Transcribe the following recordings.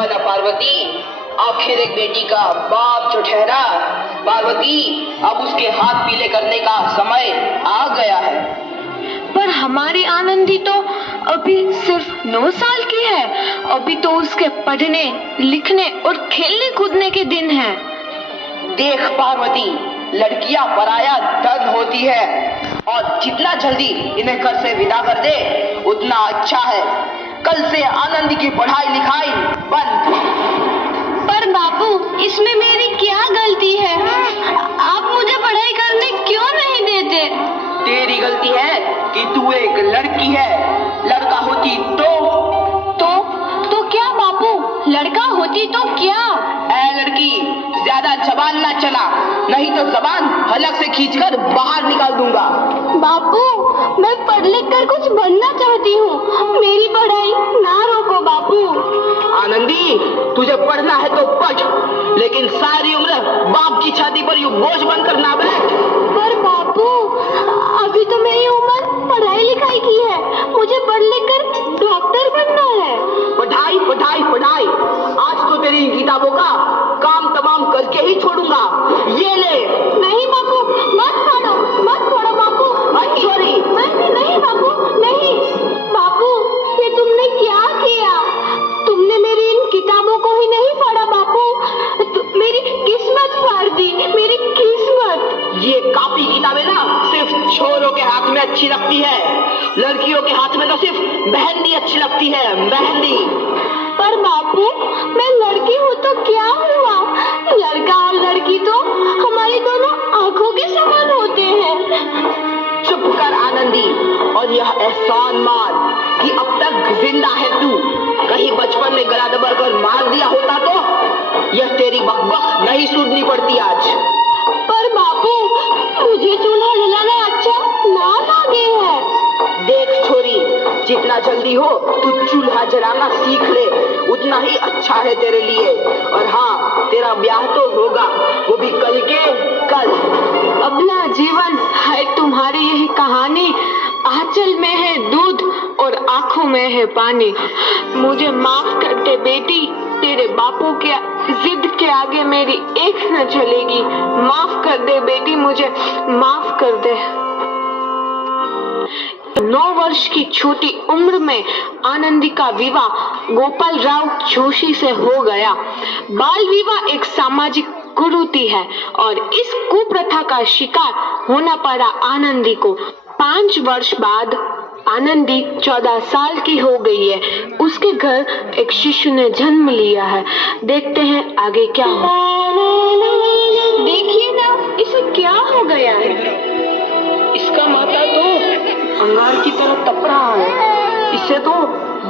होगा ना पार्वती। आखिर एक बेटी का बाप जो ठहरा, पार्वती अब उसके हाथ पीले करने का समय आ गया है। पर हमारी आनंदी तो अभी सिर्फ 9 साल की है। अभी तो उसके पढ़ने लिखने और खेलने कूदने के दिन हैं। देख पार्वती, लड़कियां पराया धन होती है और जितना जल्दी इन्हें घर से विदा कर दे उतना अच्छा है। कल से आनंदी की पढ़ाई लिखाई बंद। पर बापू, इसमें मेरी क्या गलती है? आप मुझे पढ़ाई करने क्यों नहीं देते? तेरी गलती है कि तू एक लड़की है। लड़का होती तो क्या बापू? लड़का होती तो क्या? ऐ लड़की, ज्यादा जबान ना चला, नहीं तो जबान हलक से खींचकर बाहर निकाल दूंगा। बापू, मैं पढ़ लिख कर कुछ बनना चाहती हूँ। मेरी पढ़ाई ना रोको बापू। आनंदी, तुझे पढ़ना है तो पढ़, लेकिन सारी उम्र बाप की छाती पर यूं बोझ बनकर ना बैठ। पर बापू, अभी तो मेरी उम्र पढ़ाई लिखाई की है। मुझे पढ़ लिख कर डॉक्टर बनना है। पढ़ाई पढ़ाई पढ़ाई, आज तो तेरी किताबों का काम तमाम करके ही छोड़ूंगा। ये ले। नहीं बापू, मत फाड़ो बापू। सॉरी। नहीं बापू, नहीं। बापू, ये तुमने क्या किया? तुमने मेरी इन किताबों को ही नहीं फाड़ा बापू, मेरी किस्मत फाड़ दी, मेरी किस्मत। ये कापी किताबें ना सिर्फ छोरों के हाथ में अच्छी लगती है, लड़कियों के हाथ में तो सिर्फ मेहंदी अच्छी लगती है, मेहंदी। पर बापू, मैं लड़की हूँ तो क्या हुआ? लड़का और लड़की तो हमारी दोनों आंखों के समान होते हैं। चुप कर आनंदी, और यह एहसान मान कि अब तक जिंदा है तू। कहीं बचपन में गला दबाकर मार दिया होता तो यह तेरी बकबक नहीं सुननी पड़ती आज। पर बापू, मुझे चूल्हा जलाना अच्छा ना लगे है। देख छोरी, जितना जल्दी हो तू चूल्हा जलाना सीख ले, उतना ही अच्छा है तेरे लिए। और हाँ, तेरा ब्याह तो होगा, वो भी कल के कल। अबला जीवन है तुम्हारी यही कहानी। आंचल में है दूध और आंखों में है पानी। मुझे माफ कर दे बेटी, तेरे बापू के जिद के आगे मेरी एक न चलेगी। माफ कर दे बेटी, मुझे माफ कर दे। 9 वर्ष की छोटी उम्र में आनंदी का विवाह गोपाल राव जोशी से हो गया। बाल विवाह एक सामाजिक कुरीति है और इस कुप्रथा का शिकार होना पड़ा आनंदी को। 5 वर्ष बाद आनंदी 14 साल की हो गई है। उसके घर एक शिशु ने जन्म लिया है। देखते हैं आगे क्या हो। देखिए ना, इसे क्या हो गया है? इसका माथा तो अंगार की तरह तप रहा है। इसे तो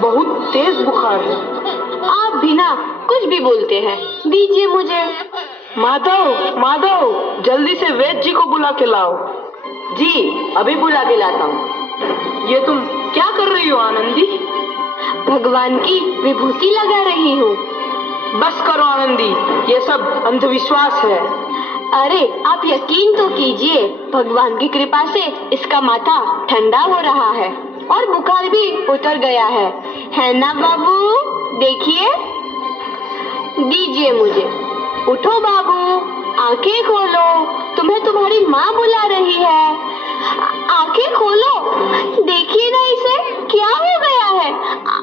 बहुत तेज बुखार है। आप बिना कुछ भी बोलते हैं, दीजिए मुझे। माधव, जल्दी से वैद्य जी को बुला के लाओ। जी, अभी बुला के लाता हूँ। ये तुम क्या कर रही हो आनंदी? भगवान की विभूति लगा रही हूँ। बस करो आनंदी, ये सब अंधविश्वास है। अरे आप यकीन तो कीजिए, भगवान की कृपा से इसका माथा ठंडा हो रहा है और बुखार भी उतर गया है ना बाबू? देखिए, दीजिए मुझे। उठो बाबू, आंखें खोलो, तुम्हें तुम्हारी माँ बुला रही है। आंखें खोलो, देखिए ना इसे क्या हो गया है।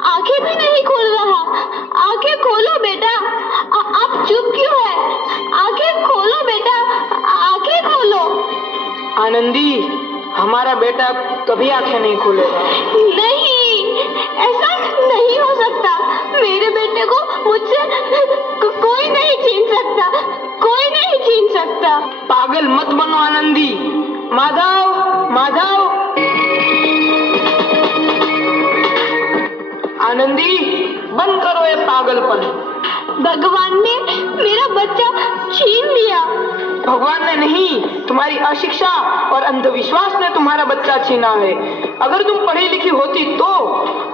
आंखें भी नहीं खोल रहा। आंखें खोलो बेटा। आप चुप क्यों है? आंखें खोलो बेटा, आंखें खोलो। आनंदी, हमारा बेटा कभी आंखें नहीं खोलेगा। नहीं, ऐसा नहीं हो सकता। मेरे बेटे को मुझसे कोई नहीं छीन सकता, कोई नहीं छीन सकता। पागल मत बनो आनंदी। माधव, आनंदी, बंद करो ये पागलपन। भगवान ने मेरा बच्चा छीन लिया। भगवान ने नहीं, तुम्हारी अशिक्षा और अंधविश्वास ने तुम्हारा बच्चा छीना है। अगर तुम पढ़ी लिखी होती तो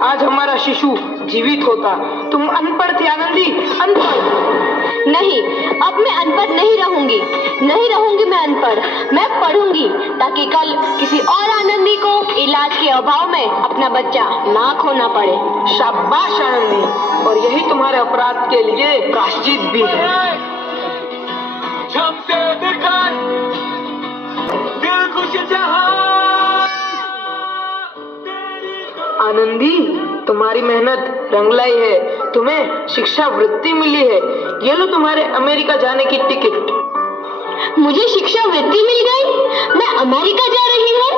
आज हमारा शिशु जीवित होता। तुम अनपढ़ थी आनंदी, अनपढ़। नहीं, अब मैं अनपढ़ नहीं रहूंगी। नहीं रहूंगी मैं अनपढ़। मैं पढ़ूंगी ताकि कल किसी और आनंदी को इलाज के अभाव में अपना बच्चा ना खोना पड़े। शाबाश आनंदी, और यही तुम्हारे अपराध के लिए प्रायश्चित भी है। आनंदी, तुम्हारी मेहनत रंग लाई है। तुम्हें शिक्षा वृत्ति मिली है। ये लो तुम्हारे अमेरिका जाने की टिकट। मुझे शिक्षा वृत्ति मिल गई? मैं अमेरिका जा रही हूँ?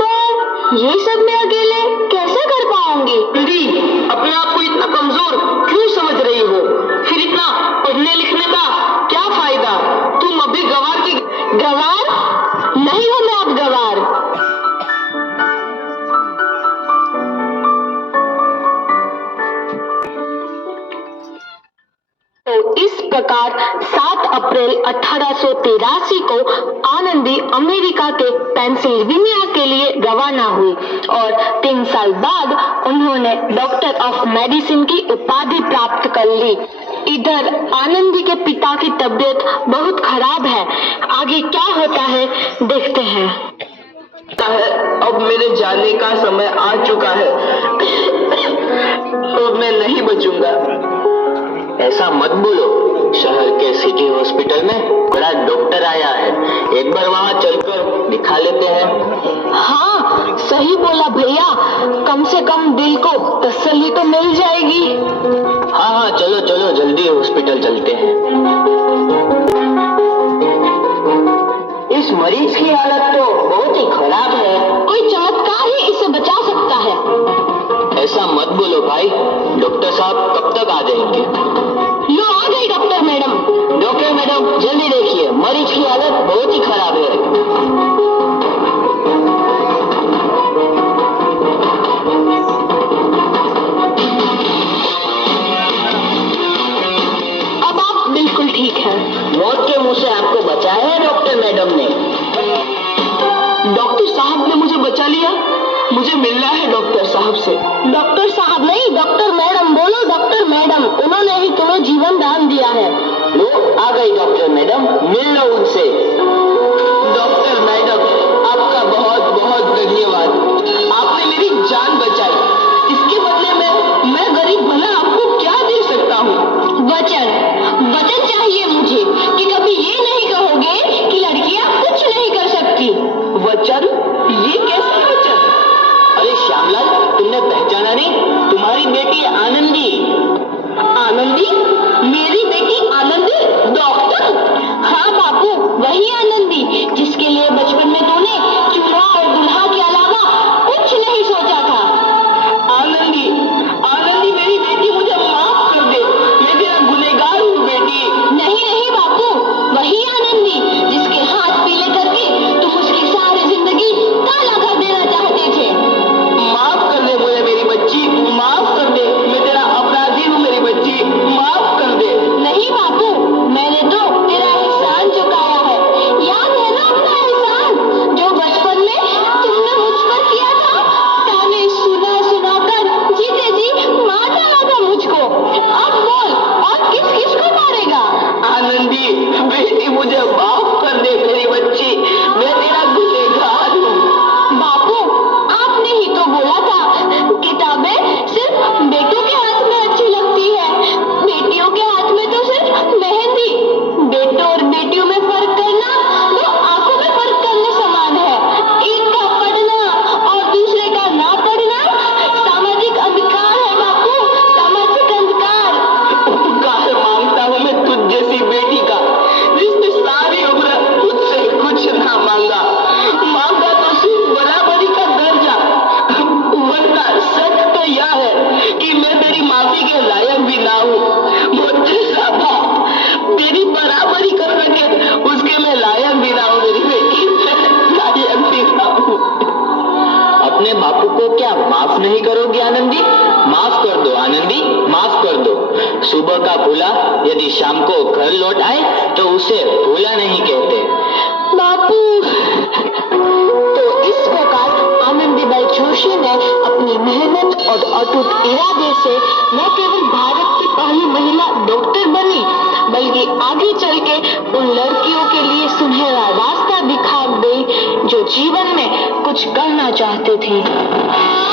पर ये सब मैं अकेले कैसे कर पाऊंगी? आनंदी, अपने आप को इतना कमजोर क्यों समझ रही हो? फिर इतना पढ़ने लिखने का क्या फायदा? तुम अभी गवार की गवार नहीं हूँ मैं अब गवार। तो इस प्रकार 7 अप्रैल 1883 को आनंदी अमेरिका के पेंसिल्वेनिया के लिए रवाना हुई और 3 साल बाद उन्होंने डॉक्टर ऑफ मेडिसिन की उपाधि प्राप्त कर ली। इधर आनंदी के पिता की तबीयत बहुत खराब है। आगे क्या होता है देखते हैं। अब मेरे जाने का समय आ चुका है। अब मैं नहीं बचूंगा। ऐसा मत बोलो, शहर के सिटी हॉस्पिटल में बड़ा डॉक्टर आया है, एक बार वहाँ चलकर दिखा लेते हैं। हाँ, सही बोला भैया, कम से कम दिल को तसल्ली तो मिल जाएगी। हाँ हाँ, चलो चलो जल्दी हॉस्पिटल चलते हैं। इस मरीज की हालत तो बहुत ही खराब है। कोई चमत्कार ही इसे बचा सकता है। ऐसा मत बोलो भाई, डॉक्टर साहब कब तक आ जाएंगे? लो आ गई डॉक्टर मैडम। डॉक्टर मैडम जल्दी देखिए, मरीज की हालत बहुत ही खराब है। अब आप बिल्कुल ठीक है। मौत के मुंह से आपको बचाया है डॉक्टर मैडम ने। डॉक्टर साहब ने मुझे बचा लिया। मुझे मिलना है डॉक्टर साहब से। डॉक्टर साहब नहीं, डॉक्टर मैडम बोलो। डॉक्टर मैडम, उन्होंने ही तुम्हें जीवन दान दिया है। लो आ गई डॉक्टर मैडम, मिल लो उनसे। डॉक्टर मैडम, आपका बहुत बहुत धन्यवाद। आपने मेरी जान बचाई। इसके बदले में मैं गरीब भला आपको क्या दे सकता हूँ? वचन चाहिए मुझे कि कभी ये नहीं कहोगे कि लड़कियां कुछ नहीं कर सकती। वचन? ये कैसा वचन? अरे श्यामलाल, तुमने पहचाना नहीं? तुम्हारी बेटी आनंदी। आनंदी? मेरी बेटी आनंदी? डॉक्टर? हाँ बापू, वही आनंदी जिसके लिए बचपन में तूने चूल्हा और दूल्हा के अलावा कुछ नहीं सोचा था। आनंदी, आनंदी मेरी बेटी, मुझे माफ कर दे। मैं तेरा गुनहगार हूँ बेटी। नहीं नहीं बापू, वही आनंदी जिसके हाथ पीले करके तुम उसकी सारी जिंदगी काला कर देना चाहते थे। माफ कर दे मुझे मेरी बच्ची, माफ कर दे। मैं तेरा अपराधी हूँ मेरी बच्ची, माफ कर दे। नहीं बापू, मैंने तो तेरा एहसान चुकाया है। याद है ना अपना एहसान जो बचपन में तुमने मुझ पर किया था? ताने सुना सुना कर जीते जी मार डाला था मुझको। अब बोल, और किस किस को मारेगा? आनंदी बेटी, मुझे माफ कर दे मेरी बच्ची। मैं तेरा गुनहगार हूँ। बापू, आपने ही तो बोला था किताबें सिर्फ बेटों के हाथ में अच्छी लगती है, बेटियों के हाथ में तो सिर्फ मेहंदी। बेटों और बेटियों में फर्क करना तो आंखों में फर्क करने समान है। एक का पढ़ना और दूसरे का ना पढ़ना सामाजिक अंधकार है बापू, सामाजिक अंधकार। उपकार मांगता हूँ मैं तुझ जैसी बेटी का, जिसने सारी उम्र मुझसे कुछ ना मांगा। मांगा तो सिर्फ बराबरी का दर्जा। वरना सच तो यह है कि मैं तेरी माफी के लायक भी ना हूँ। मुझे साबा तेरी बराबरी कर सके उसके मैं लायक भी ना हूँ मेरी बेटी, लायक भी ना हूँ। अपने बापू को क्या माफ नहीं करोगी आनंदी? माफ कर दो आनंदी, माफ कर दो। सुबह का भूला यदि शाम को घर लौट आए तो उसे भूला नहीं कहते। बापू, तो इस प्रकार आनंदीबाई जोशी ने अपनी मेहनत और अटूट इरादे से न केवल भारत की पहली महिला डॉक्टर बनी, कुछ कहना चाहती थी।